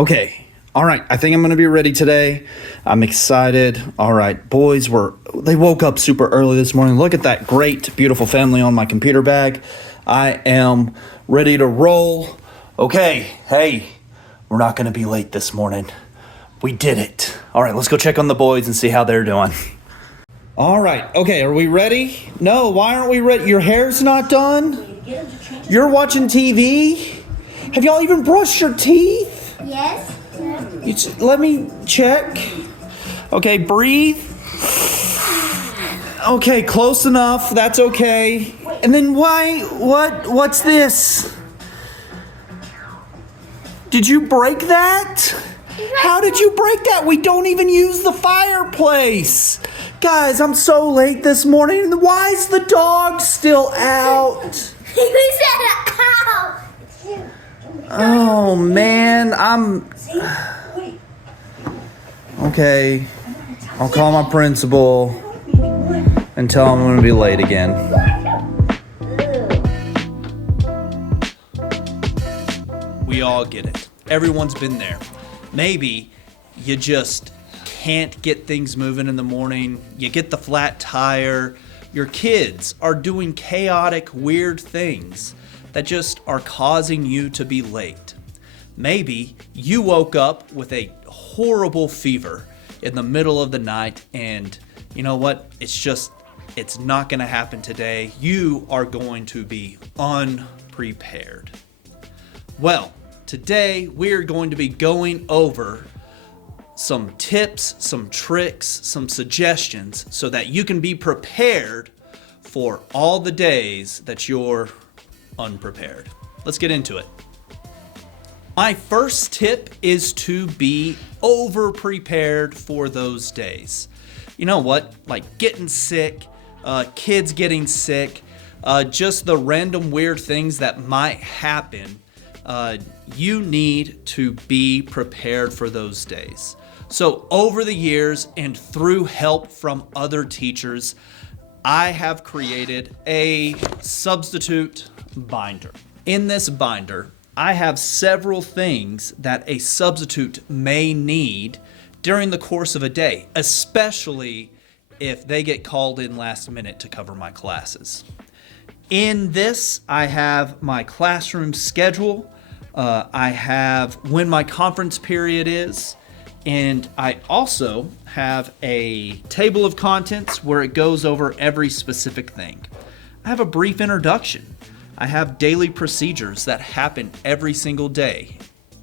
Okay. All right. I think I'm going to be ready today. I'm excited. All right. Boys they woke up super early this morning. Look at that great, beautiful family on my computer bag. I am ready to roll. Okay. Hey, we're not going to be late this morning. We did it. All right. Let's go check on the boys and see how they're doing. All right. Okay. Are we ready? No. Why aren't we ready? Your hair's not done? You're watching TV? Have y'all even brushed your teeth? Yes. Let me check. Okay, breathe. Okay, close enough. That's okay. And then what's this? Did you break that? How did you break that? We don't even use the fireplace. Guys, I'm so late this morning. Why is the dog still out? He said ow. Oh, man, Okay, I'll call my principal and tell him I'm gonna be late again. We all get it. Everyone's been there. Maybe you just can't get things moving in the morning. You get the flat tire. Your kids are doing chaotic, weird things that just are causing you to be late. Maybe you woke up with a horrible fever in the middle of the night and you know what? It's not going to happen today. You are going to be unprepared. Well, today we're going to be going over some tips, some tricks, some suggestions so that you can be prepared for all the days that you're unprepared. Let's get into it. My first tip is to be over-prepared for those days. You know what? Like getting sick, kids getting sick, just the random weird things that might happen. You need to be prepared for those days. So over the years and through help from other teachers, I have created a substitute binder. In this binder, I have several things that a substitute may need during the course of a day, especially if they get called in last minute to cover my classes. In this, I have my classroom schedule. I have when my conference period is, and I also have a table of contents where it goes over every specific thing. I have a brief introduction. I have daily procedures that happen every single day,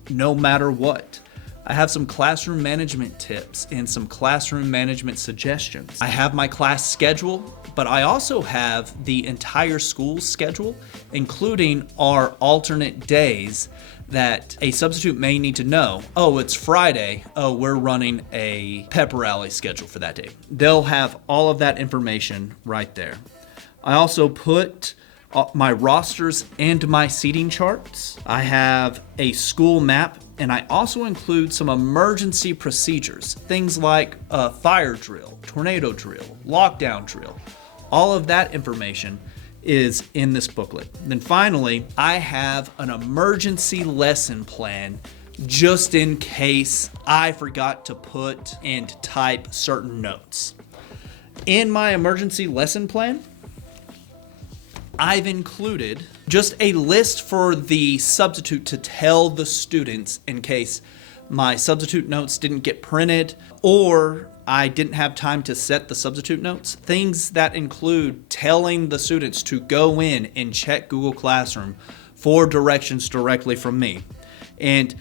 no matter what. I have some classroom management tips and some classroom management suggestions. I have my class schedule, but I also have the entire school schedule, including our alternate days that a substitute may need to know. Oh, it's Friday. Oh, we're running a pep rally schedule for that day. They'll have all of that information right there. I also put my rosters and my seating charts. I have a school map, and I also include some emergency procedures, things like a fire drill, tornado drill, lockdown drill. All of that information is in this booklet. And then finally, I have an emergency lesson plan just in case I forgot to put and type certain notes. In my emergency lesson plan, I've included just a list for the substitute to tell the students in case my substitute notes didn't get printed or I didn't have time to set the substitute notes. Things that include telling the students to go in and check Google Classroom for directions directly from me. And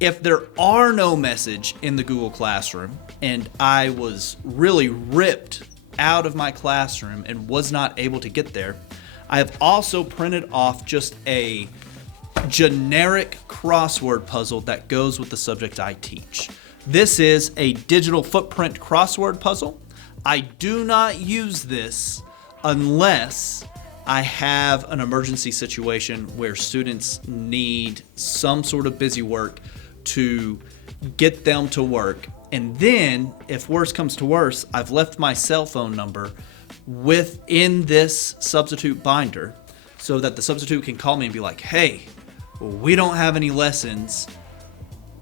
if there are no message in the Google Classroom and I was really ripped out of my classroom and was not able to get there, I have also printed off just a generic crossword puzzle that goes with the subject I teach. This is a digital footprint crossword puzzle. I do not use this unless I have an emergency situation where students need some sort of busy work to get them to work. And then, if worse comes to worse, I've left my cell phone number within this substitute binder so that the substitute can call me and be like, hey, we don't have any lessons.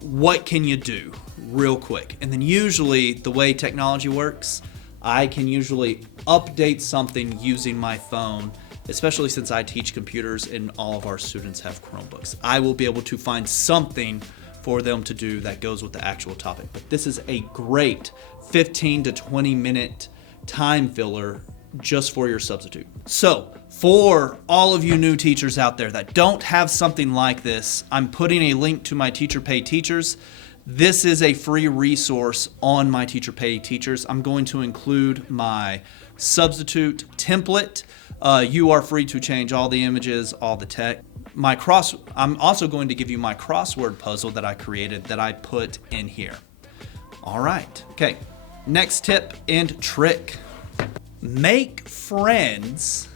what can you do real quick? And then usually the way technology works, I can usually update something using my phone, especially since I teach computers and all of our students have Chromebooks. I will be able to find something for them to do that goes with the actual topic. But this is a great 15 to 20 minute time filler just for your substitute. So for all of you new teachers out there that don't have something like this, I'm putting a link to my Teacher Pay Teachers. This is a free resource on my Teacher Pay Teachers. I'm going to include my substitute template. You are free to change all the images, all the text. I'm also going to give you my crossword puzzle that I created that I put in here. All right, okay. Next tip and trick. Make friends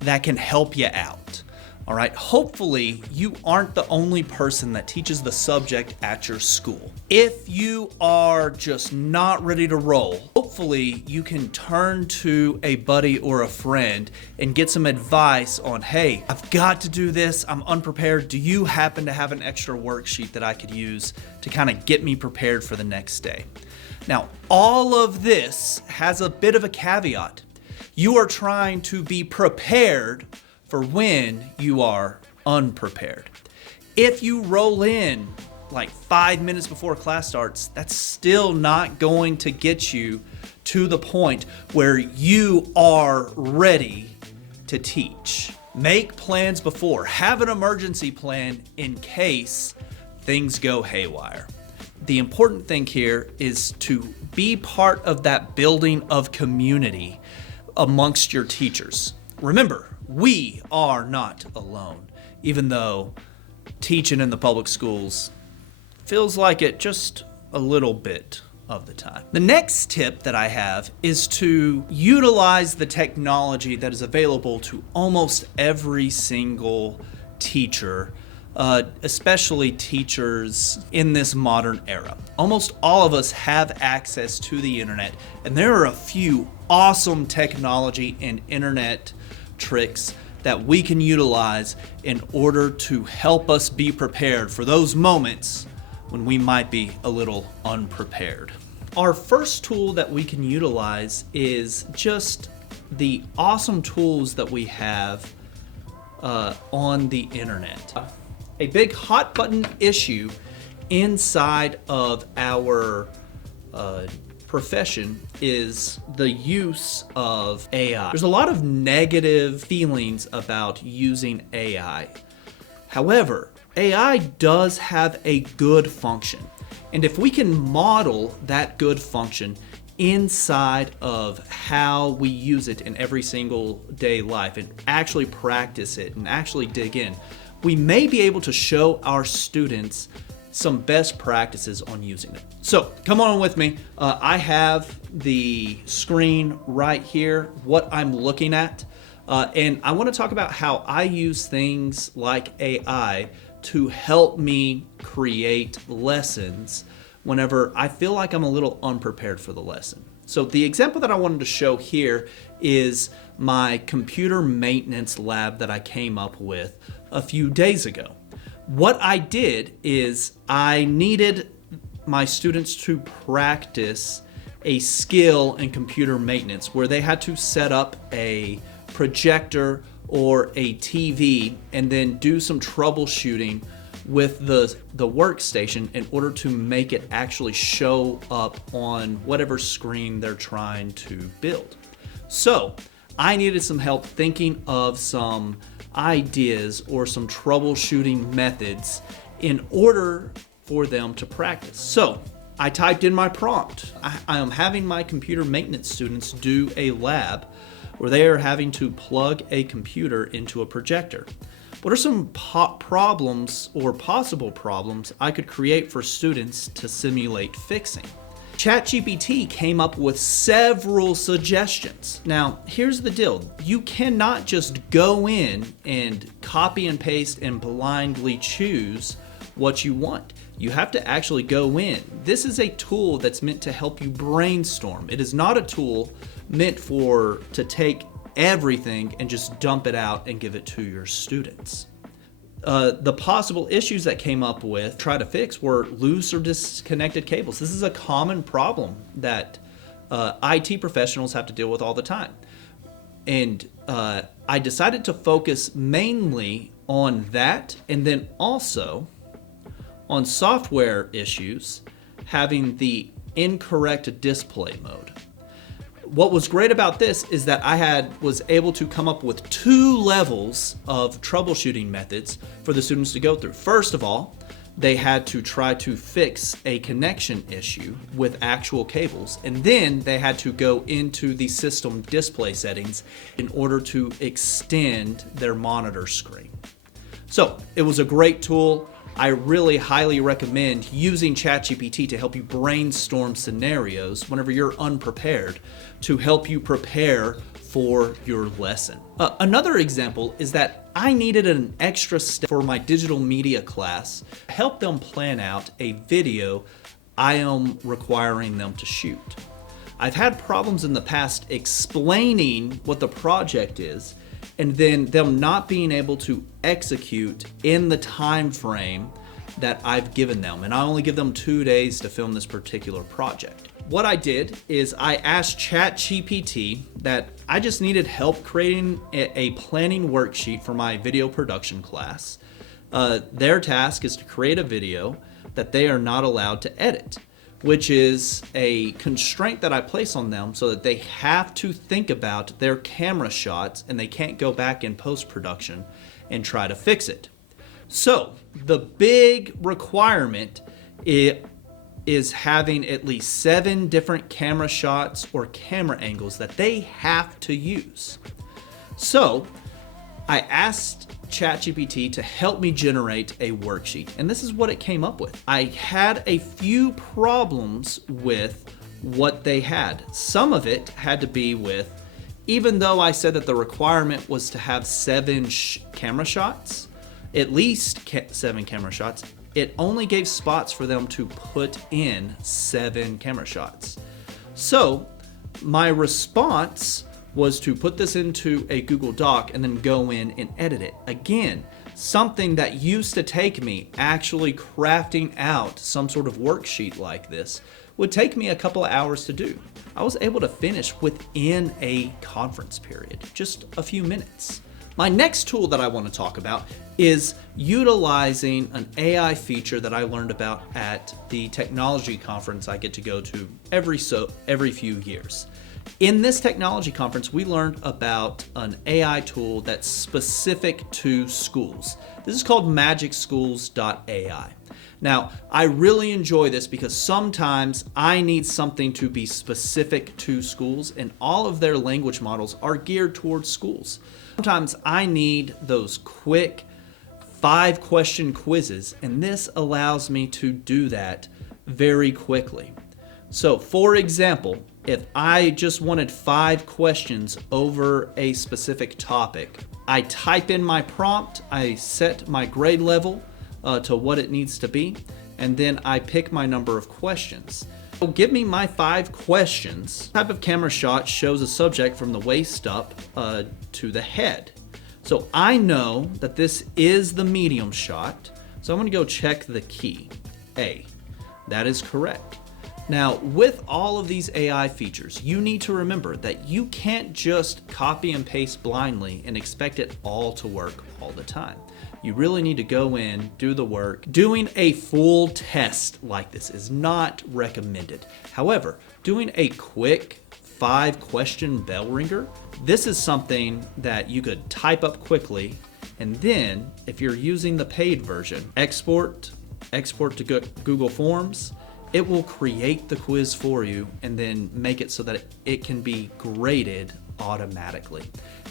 that can help you out. All right, hopefully you aren't the only person that teaches the subject at your school. If you are just not ready to roll, hopefully you can turn to a buddy or a friend and get some advice on, hey, I've got to do this, I'm unprepared. Do you happen to have an extra worksheet that I could use to kind of get me prepared for the next day? Now, all of this has a bit of a caveat. You are trying to be prepared for when you are unprepared. If you roll in like 5 minutes before class starts, that's still not going to get you to the point where you are ready to teach. Make plans before. Have an emergency plan in case things go haywire. The important thing here is to be part of that building of community amongst your teachers. Remember, we are not alone, even though teaching in the public schools feels like it just a little bit of the time. The next tip that I have is to utilize the technology that is available to almost every single teacher, especially teachers in this modern era. Almost all of us have access to the internet, and there are a few awesome technology and internet tricks that we can utilize in order to help us be prepared for those moments when we might be a little unprepared. Our first tool that we can utilize is just the awesome tools that we have on the internet. A big hot button issue inside of our profession is the use of AI. There's a lot of negative feelings about using AI. However, AI does have a good function. And if we can model that good function inside of how we use it in every single day life and actually practice it and actually dig in, we may be able to show our students some best practices on using it. So come on with me. I have the screen right here, what I'm looking at. And I want to talk about how I use things like AI to help me create lessons whenever I feel like I'm a little unprepared for the lesson. So the example that I wanted to show here is my computer maintenance lab that I came up with a few days ago. What I did is I needed my students to practice a skill in computer maintenance where they had to set up a projector or a TV and then do some troubleshooting with the workstation in order to make it actually show up on whatever screen they're trying to build. So I needed some help thinking of some ideas or some troubleshooting methods in order for them to practice. So I typed in my prompt. I am having my computer maintenance students do a lab where they are having to plug a computer into a projector. What are some problems or possible problems I could create for students to simulate fixing? ChatGPT came up with several suggestions. Now, here's the deal. You cannot just go in and copy and paste and blindly choose what you want. You have to actually go in. This is a tool that's meant to help you brainstorm. It is not a tool meant to take everything and just dump it out and give it to your students. The possible issues that came up with try to fix were loose or disconnected cables. This is a common problem that IT professionals have to deal with all the time. And I decided to focus mainly on that, and then also on software issues having the incorrect display mode. What was great about this is that I was able to come up with 2 levels of troubleshooting methods for the students to go through. First of all, they had to try to fix a connection issue with actual cables, and then they had to go into the system display settings in order to extend their monitor screen. So it was a great tool. I really highly recommend using ChatGPT to help you brainstorm scenarios whenever you're unprepared, to help you prepare for your lesson. Another example is that I needed an extra step for my digital media class to help them plan out a video I am requiring them to shoot. I've had problems in the past explaining what the project is and then them not being able to execute in the time frame that I've given them. And I only give them 2 days to film this particular project. What I did is I asked ChatGPT that I just needed help creating a planning worksheet for my video production class. Their task is to create a video that they are not allowed to edit, which is a constraint that I place on them so that they have to think about their camera shots and they can't go back in post-production and try to fix it. So the big requirement is having at least 7 different camera shots or camera angles that they have to use. So I asked ChatGPT to help me generate a worksheet, and this is what it came up with. I had a few problems with what they had. Some of it had to be with, even though I said that the requirement was to have 7 camera shots, at least 7 camera shots, it only gave spots for them to put in 7 camera shots. So my response was to put this into a Google Doc and then go in and edit it. Again, something that used to take me actually crafting out some sort of worksheet like this would take me a couple of hours to do. I was able to finish within a conference period, just a few minutes. My next tool that I want to talk about is utilizing an AI feature that I learned about at the technology conference I get to go to every few years. In this technology conference, we learned about an AI tool that's specific to schools. This is called magicschools.ai. Now, I really enjoy this because sometimes I need something to be specific to schools, and all of their language models are geared towards schools. Sometimes I need those quick 5-question quizzes, and this allows me to do that very quickly. So, for example, if I just wanted 5 questions over a specific topic, I type in my prompt, I set my grade level to what it needs to be, and then I pick my number of questions. So give me my 5 questions. Type of camera shot shows a subject from the waist up to the head. So I know that this is the medium shot, so I'm going to go check the key. A. That is correct. Now, with all of these AI features, you need to remember that you can't just copy and paste blindly and expect it all to work all the time. You really need to go in, do the work. Doing a full test like this is not recommended. However, doing a quick 5-question bell ringer, this is something that you could type up quickly, and then if you're using the paid version, export to Google Forms, it will create the quiz for you and then make it so that it can be graded automatically.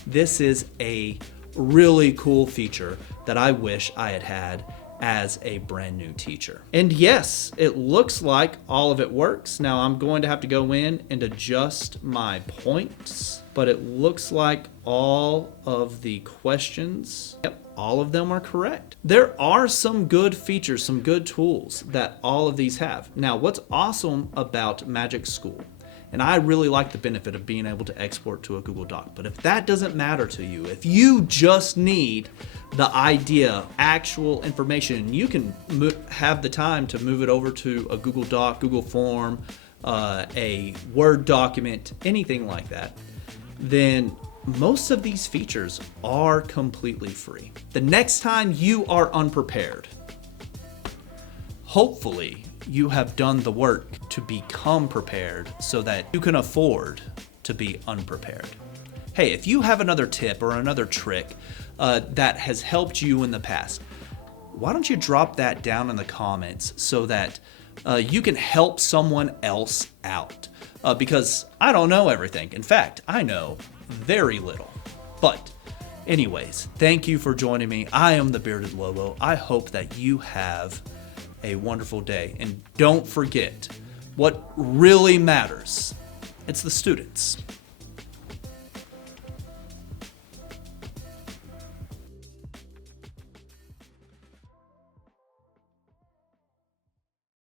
This is a really cool feature that I wish I had had as a brand new teacher. And yes, it looks like all of it works. Now I'm going to have to go in and adjust my points, but it looks like all of the questions, all of them are correct. There are some good features, some good tools that all of these have. Now, what's awesome about Magic School, And I really like the benefit of being able to export to a Google Doc. But if that doesn't matter to you, if you just need the idea, actual information, you can have the time to move it over to a Google Doc, Google Form, a Word document, anything like that, then most of these features are completely free. The next time you are unprepared, hopefully you have done the work to become prepared so that you can afford to be unprepared. Hey, if you have another tip or another trick that has helped you in the past, why don't you drop that down in the comments so that you can help someone else out? Because I don't know everything. In fact, I know very little. But anyways, thank you for joining me. I am the Bearded Lobo. I hope that you have a wonderful day. And don't forget, what really matters, it's the students.